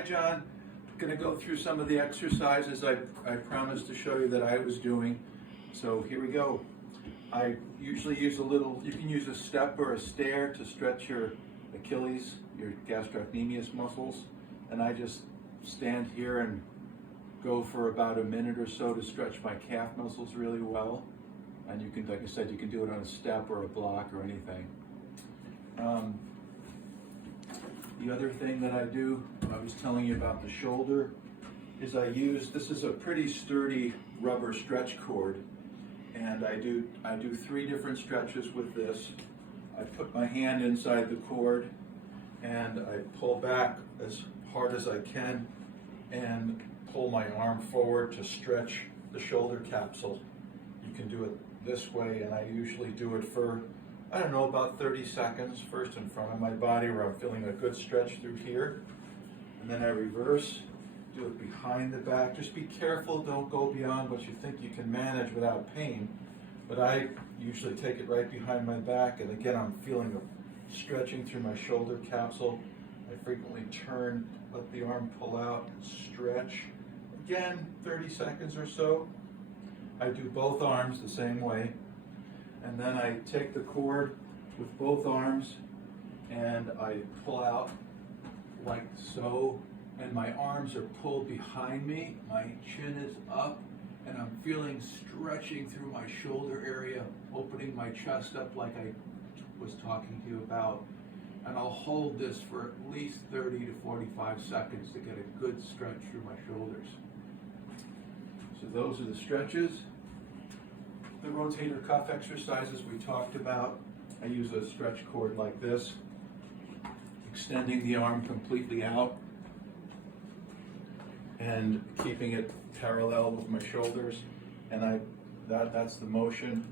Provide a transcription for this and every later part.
Hi John, going to go through some of the exercises I promised to show you that I was doing. So here we go. I usually use you can use a step or a stair to stretch your Achilles, your gastrocnemius muscles. And I just stand here and go for about a minute or so to stretch my calf muscles really well. And you can, like I said, you can do it on a step or a block or anything. The other thing that I do, I was telling you about the shoulder, is this is a pretty sturdy rubber stretch cord, and I do 3 different stretches with this. I put my hand inside the cord and I pull back as hard as I can and pull my arm forward to stretch the shoulder capsule. You can do it this way, and I usually do it for, I don't know, about 30 seconds, first in front of my body where I'm feeling a good stretch through here. And then I reverse, do it behind the back. Just be careful, don't go beyond what you think you can manage without pain. But I usually take it right behind my back, and again, I'm feeling a stretching through my shoulder capsule. I frequently turn, let the arm pull out, and stretch. Again, 30 seconds or so. I do both arms the same way. And then I take the cord with both arms and I pull out like so, and my arms are pulled behind me, my chin is up, and I'm feeling stretching through my shoulder area, opening my chest up like I was talking to you about. And I'll hold this for at least 30 to 45 seconds to get a good stretch through my shoulders. So those are the stretches. The rotator cuff exercises we talked about. I use a stretch cord like this, extending the arm completely out and keeping it parallel with my shoulders. And that's the motion.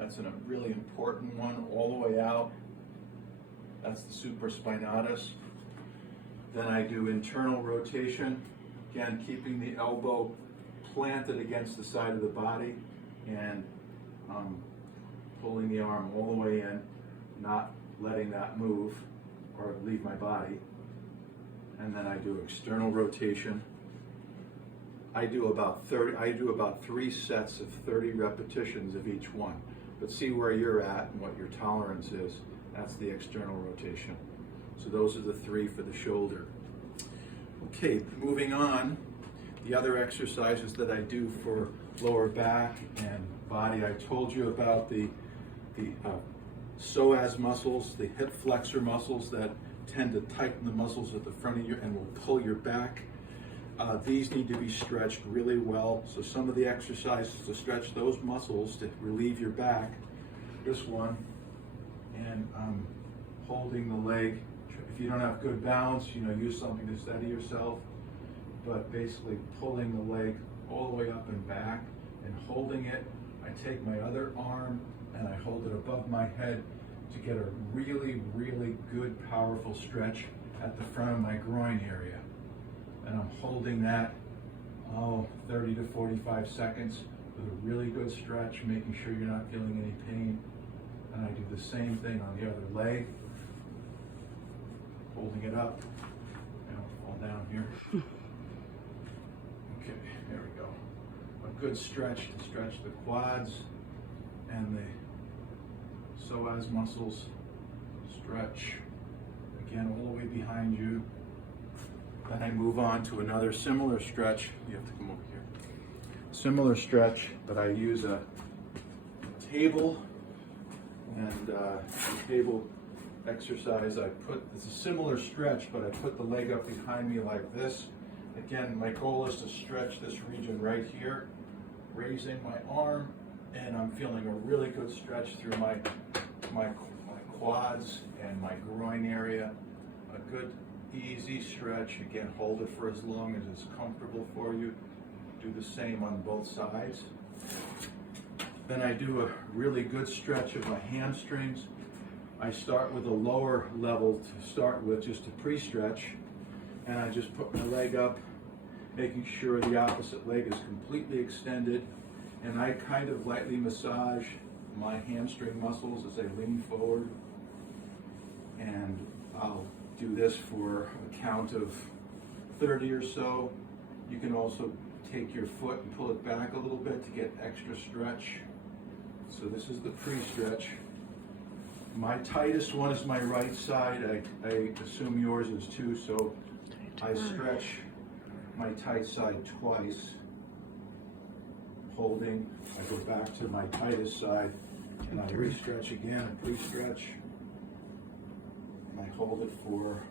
That's a really important one, all the way out. That's the supraspinatus. Then I do internal rotation, again keeping the elbow planted against the side of the body and pulling the arm all the way in, not letting that move or leave my body. And then I do external rotation. I do about 3 sets of 30 repetitions of each one. But see where you're at and what your tolerance is. That's the external rotation. So those are the 3 for the shoulder. Okay, moving on. The other exercises that I do for lower back and body, I told you about the psoas muscles, the hip flexor muscles that tend to tighten the muscles at the front of you and will pull your back. These need to be stretched really well. So some of the exercises to stretch those muscles to relieve your back. This one, and holding the leg. If you don't have good balance, use something to steady yourself. But basically pulling the leg all the way up and back and holding it. I take my other arm and I hold it above my head to get a really, really good, powerful stretch at the front of my groin area. And I'm holding that, 30 to 45 seconds with a really good stretch, making sure you're not feeling any pain. And I do the same thing on the other leg, holding it up. I don't fall down here. Okay, there we go. A good stretch to stretch the quads and the psoas muscles. Stretch, again, all the way behind you. Then I move on to another similar stretch. You have to come over here. Similar stretch, but I use a table, and the table exercise, it's a similar stretch, but I put the leg up behind me like this. Again, my goal is to stretch this region right here, raising my arm, and I'm feeling a really good stretch through my quads and my groin area. A good easy stretch. Again, hold it for as long as it's comfortable for you. Do the same on both sides. Then I do a really good stretch of my hamstrings. I start with a lower level to start with, just a pre-stretch, and I just put my leg up, making sure the opposite leg is completely extended, and I kind of lightly massage my hamstring muscles as I lean forward, and I'll do this for a count of 30 or so. You can also take your foot and pull it back a little bit to get extra stretch. So this is the pre-stretch. My tightest one is my right side. I assume yours is too, so I stretch my tight side twice, holding. I go back to my tightest side, and I re-stretch again, pre-stretch. And I hold it for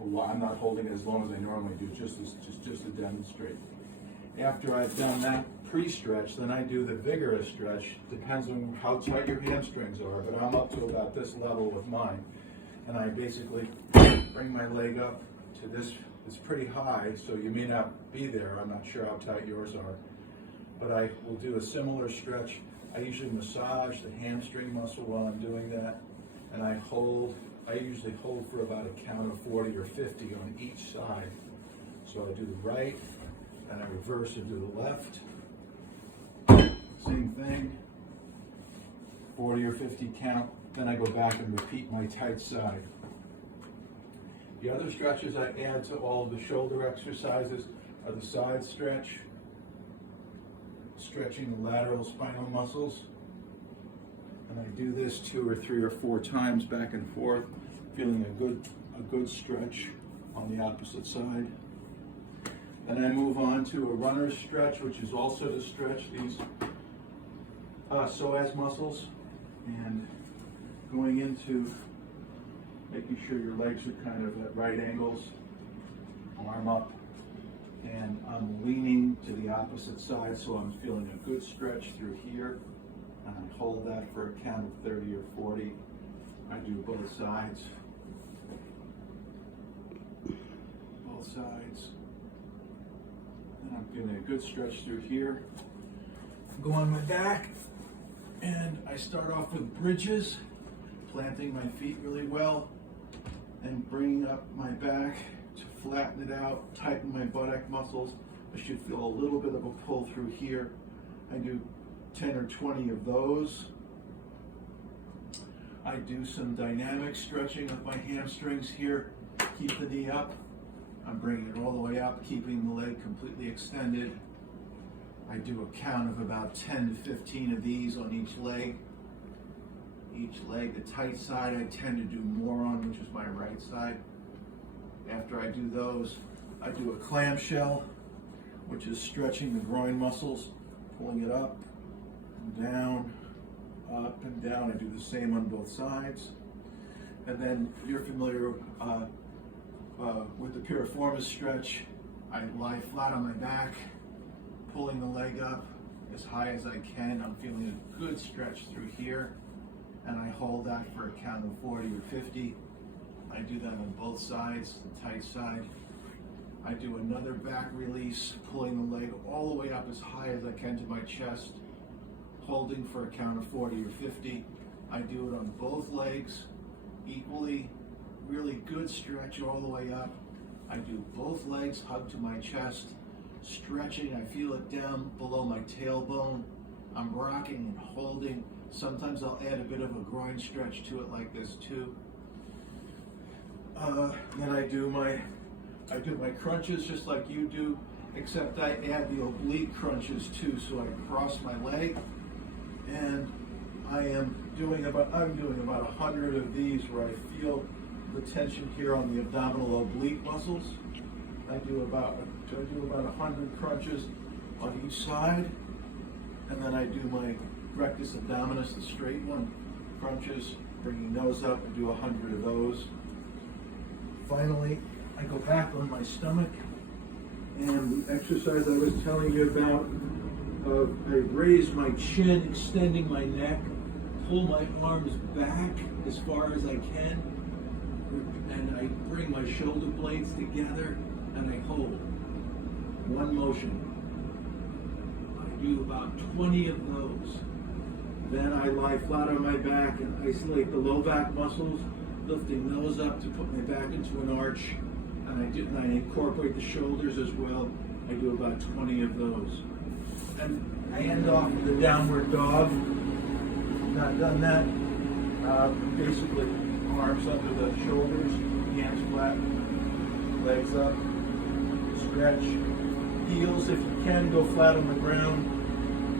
a while. I'm not holding it as long as I normally do, just to demonstrate. After I've done that pre-stretch, then I do the vigorous stretch. Depends on how tight your hamstrings are, but I'm up to about this level with mine. And I basically bring my leg up to this. It's pretty high, so you may not be there. I'm not sure how tight yours are. But I will do a similar stretch. I usually massage the hamstring muscle while I'm doing that. And I usually hold for about a count of 40 or 50 on each side. So I do the right, and I reverse and do the left. Same thing, 40 or 50 count, then I go back and repeat my tight side. The other stretches I add to all of the shoulder exercises are the side stretch, stretching the lateral spinal muscles. And I do this 2 or 3 or 4 times back and forth, feeling a good stretch on the opposite side. Then I move on to a runner's stretch, which is also to stretch these psoas muscles, and going into making sure your legs are kind of at right angles, arm up, and I'm leaning to the opposite side, so I'm feeling a good stretch through here, and I hold that for a count of 30 or 40. I do both sides. Both sides. And I'm feeling a good stretch through here. Go on my back, and I start off with bridges, planting my feet really well, and bringing up my back to flatten it out, tighten my buttock muscles. I should feel a little bit of a pull through here. I do 10 or 20 of those. I do some dynamic stretching of my hamstrings here. Keep the knee up. I'm bringing it all the way up, keeping the leg completely extended. I do a count of about 10 to 15 of these on each leg. Each leg, the tight side I tend to do more on, which is my right side. After I do those, I do a clamshell, which is stretching the groin muscles, pulling it up and down, up and down. I do the same on both sides. And then you're familiar with the piriformis stretch. I lie flat on my back, pulling the leg up as high as I can. I'm feeling a good stretch through here, and I hold that for a count of 40 or 50. I do that on both sides, the tight side. I do another back release, pulling the leg all the way up as high as I can to my chest, holding for a count of 40 or 50. I do it on both legs equally. Really good stretch all the way up. I do both legs hugged to my chest, stretching. I feel it down below my tailbone. I'm rocking and holding. Sometimes I'll add a bit of a groin stretch to it like this too. Then I do my crunches just like you do, except I add the oblique crunches too. So I cross my leg, and I'm doing about 100 of these where I feel the tension here on the abdominal oblique muscles. I do about 100 crunches on each side, and then I do my rectus abdominis, the straight one, crunches, bringing those up, and do 100 of those. Finally, I go back on my stomach, and the exercise I was telling you about, I raise my chin, extending my neck, pull my arms back as far as I can, and I bring my shoulder blades together, and I hold. One motion. I do about 20 of those. Then I lie flat on my back and isolate the low back muscles, lifting those up to put my back into an arch, and I incorporate the shoulders as well. I do about 20 of those. And I end off with the downward dog. Not done that. Basically, arms under the shoulders, hands flat, legs up, stretch. Heels, if you can, go flat on the ground.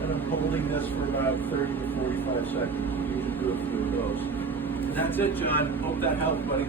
And I'm holding this for about 30 to 45 seconds. You can do a few of those. And that's it, John. Hope that helped, buddy.